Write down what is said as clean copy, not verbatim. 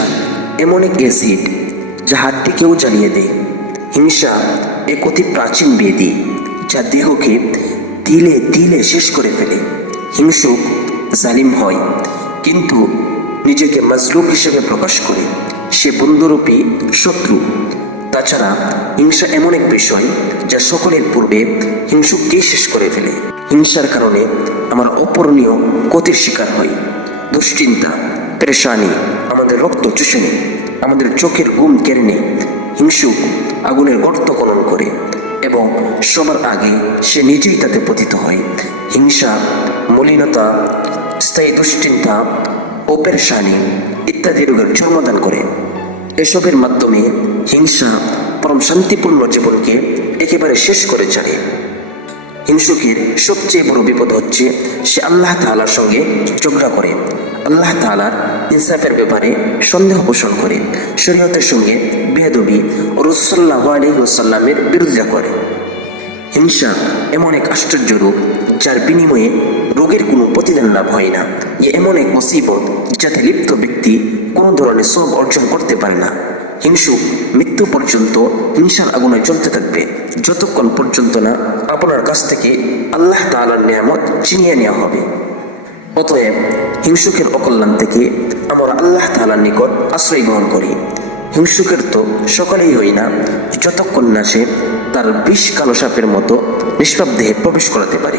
হিংসা এমন এক অ্যাসিড যা হাতটিকেও জ্বালিয়ে দেয়। হিংসা এক অতি প্রাচীন ব্যাধি যা দেহকে তিলে তিলে শেষ করে ফেলে। হিংসুক জালিম হয়, কিন্তু নিজেকে মাজলুম হিসেবে প্রকাশ করে। সে বন্ধুরূপী শত্রু। তাছাড়া হিংসা এমন এক বিষয় যা সকলের পূর্বে হিংসুককেই শেষ করে ফেলে। হিংসার কারণে আমার অপূরণীয় ক্ষতির শিকার হয়। দুশ্চিন্তা, পেরেশানি আমাদের রক্ত চুষে নেয়, আমাদের চোখের ঘুম কেড়ে নেয়। হিংসুক আগুনের গর্ত খনন করে এবং সবার আগে সে নিজেই তাতে পতিত হয়। হিংসা মলিনতা, স্থায়ী দুশ্চিন্তা ও পেরেশানি ইত্যাদি রোগের জন্মদান করে। এসবের মাধ্যমে হিংসা পরম শান্তিপূর্ণ জীবনকে একেবারে শেষ করে ছাড়ে। হিংসুকের সবচেয়ে বড় বিপদ হচ্ছে সে আল্লাহ তাআলার সঙ্গে ঝগড়া করে, আল্লাহ তাআলার ইনসাফের ব্যাপারে সন্দেহ পোষণ করে, শরীয়তের সঙ্গে বেয়াদবি ও রাসূল সাল্লাল্লাহু আলাইহি ওয়াসাল্লামের বিরোধিতা করে। হিংসা এমন এক আশ্চর্য রোগ যার বিনিময়ে রোগের কোনো প্রতিদান লাভ হয় না। এমন এক মুসিবত যাতে লিপ্ত ব্যক্তি কোনো ধরনের সওয়াব অর্জন করতে পারে না। হিংসুক মৃত্যু পর্যন্ত হিংসার আগুনে জ্বলতে থাকবে, যতক্ষণ পর্যন্ত না আপনার কাছ থেকে আল্লাহ তাআলার নিয়ামত ছিনিয়ে নেওয়া হবে। অতএব হিংসুকের অকল্যাণ থেকে আমরা আল্লাহ তাআলার নিকট আশ্রয় গ্রহণ করি। হিংসুকের তো সকলেই হই না, যতক্ষণ না সে তার বিষ কালো সাপের মতো নিষ্পাপ দেহে প্রবেশ করাতে পারে।